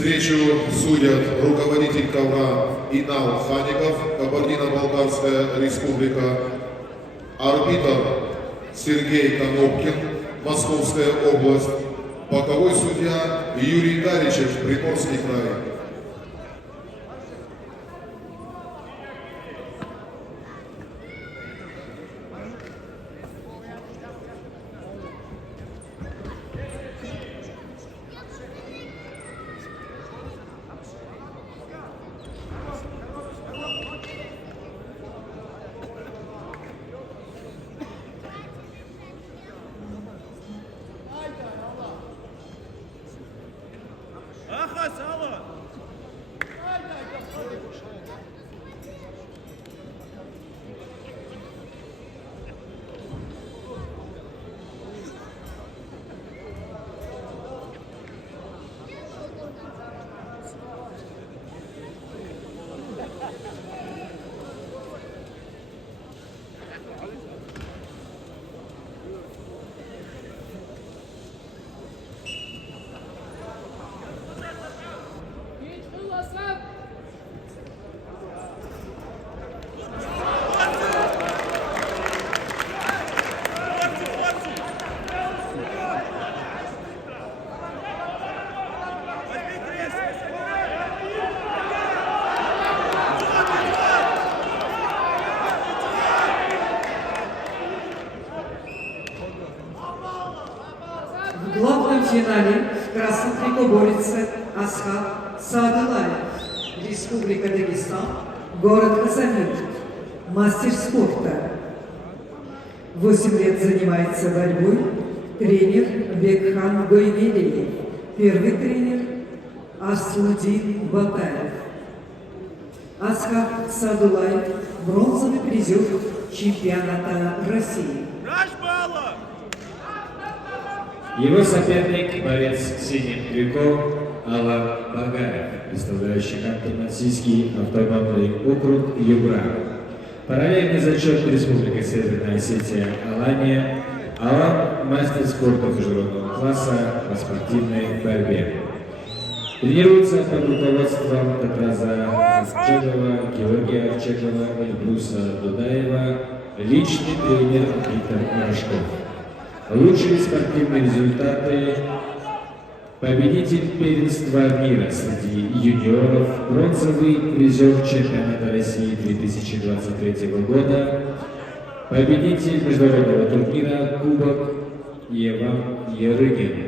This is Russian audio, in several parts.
Встречу судят руководитель ковра Инал Хаников, Кабардино-Балкарская республика, арбитр Сергей Конопкин, Московская область, боковой судья Юрий Даричев, Приморский край. В главном финале в красном трико борется Асхат Саадылаев, Республика Дагестан, город Хасавюрт, мастер спорта. 8 лет занимается борьбой, тренер Бекхан Гоймелиев, первый тренер Аслудин Батаев. Асхат Саадылаев, бронзовый призер чемпионата России. Его соперник – борец с синим трико Алан Багаев, представляющий Ханты-Мансийский автономный округ Югра. Параллельный зачет Республика Северная Осетия Алания. Алан – мастер спорта международного класса по спортивной борьбе. Тренируется под руководством Татраза Чегова, Георгия Чегова, Эльбруса Дудаева, личный тренер Виктор Порошков. Лучшие спортивные результаты: победитель первенства мира среди юниоров, бронзовый призер чемпионата России 2023 года, победитель международного турнира Кубок Еван Ярыгин.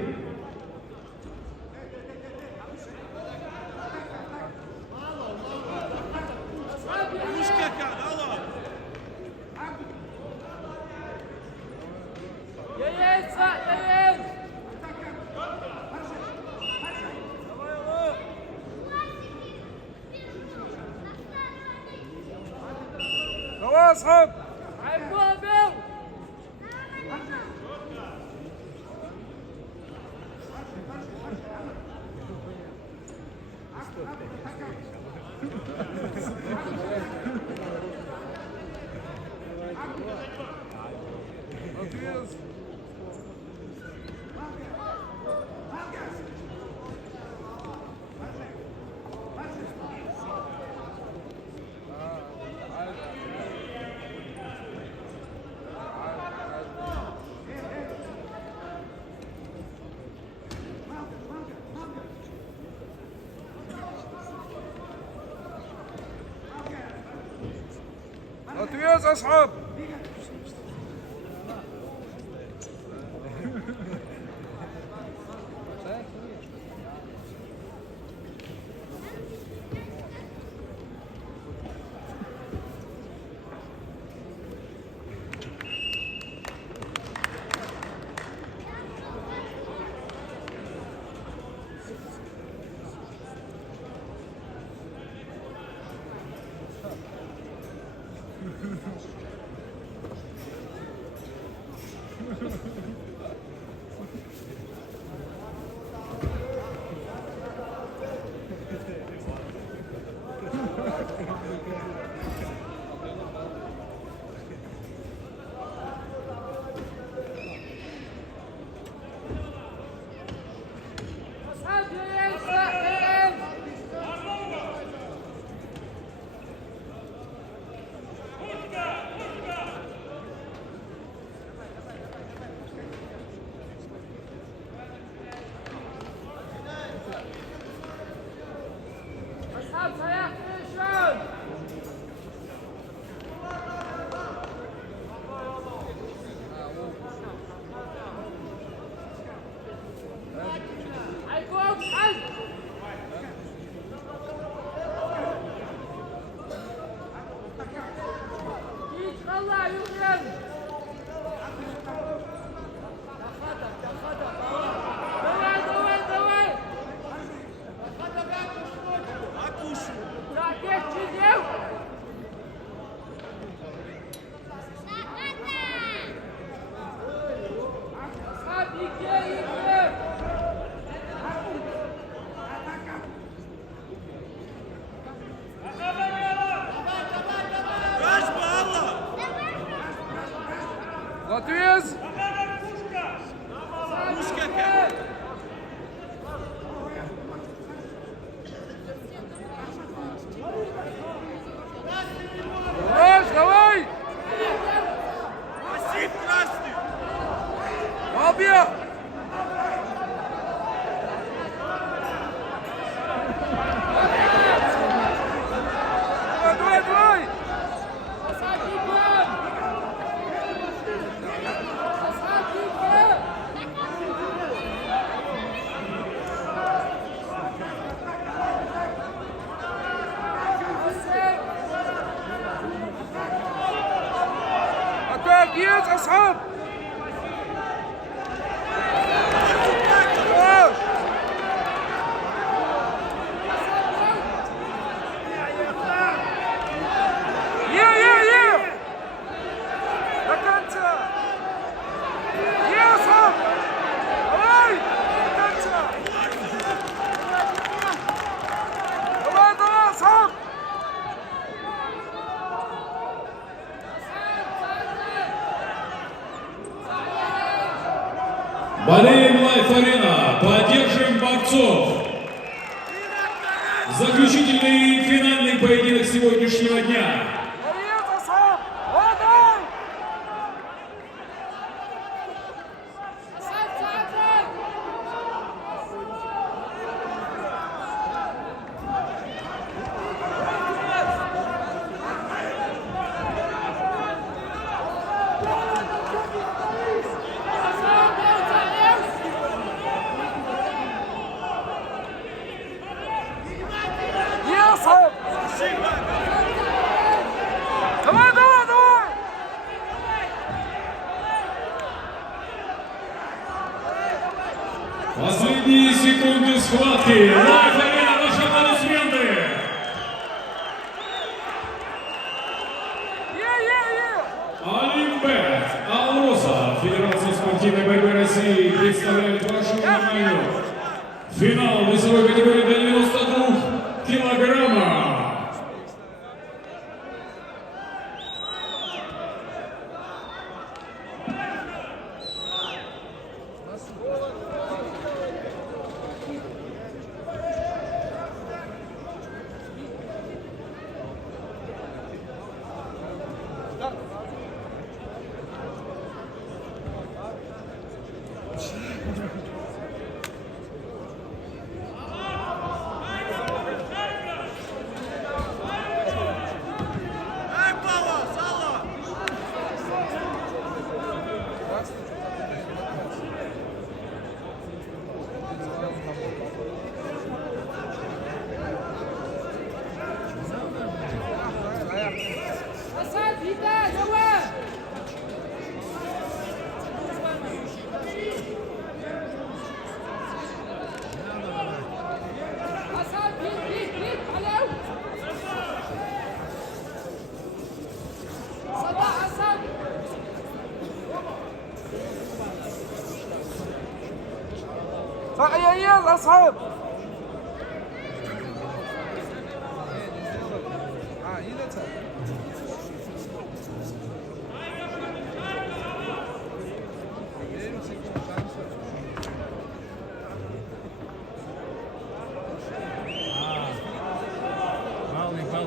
أتويز أصحاب Latviz! Давай! Бабья! Давай! Yes, أصحاب! Болеем Лайф Арена, поддержим борцов. Заключительный финальный поединок сегодняшнего дня. Последние секунды схватки. Лайф Арена, ваши аплодисменты. Олимпет Алроса, Федерация спортивной борьбы России, представляет вашему вниманию финал весовой категории до 92 килограмма. يلا أصحاب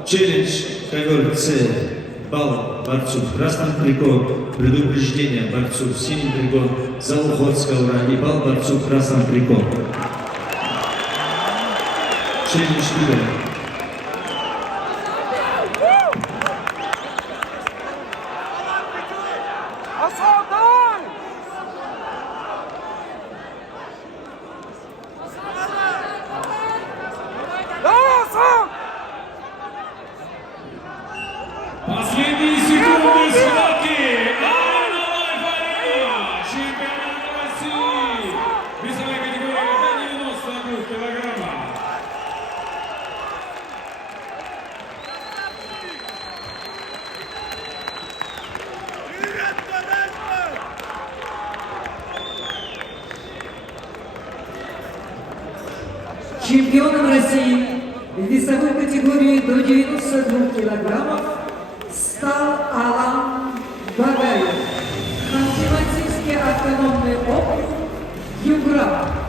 Челлендж категории С. Балл борцу в красном трико, предупреждение борцу в синем трико, за уход с ковра и балл борцу в красном трико. Челлендж лидер. Последние секунды схватки! Чемпионом России в весовой категории до 92 килограммов стал Алан Багаев. Ханты-Мансийский автономный округ, Югра.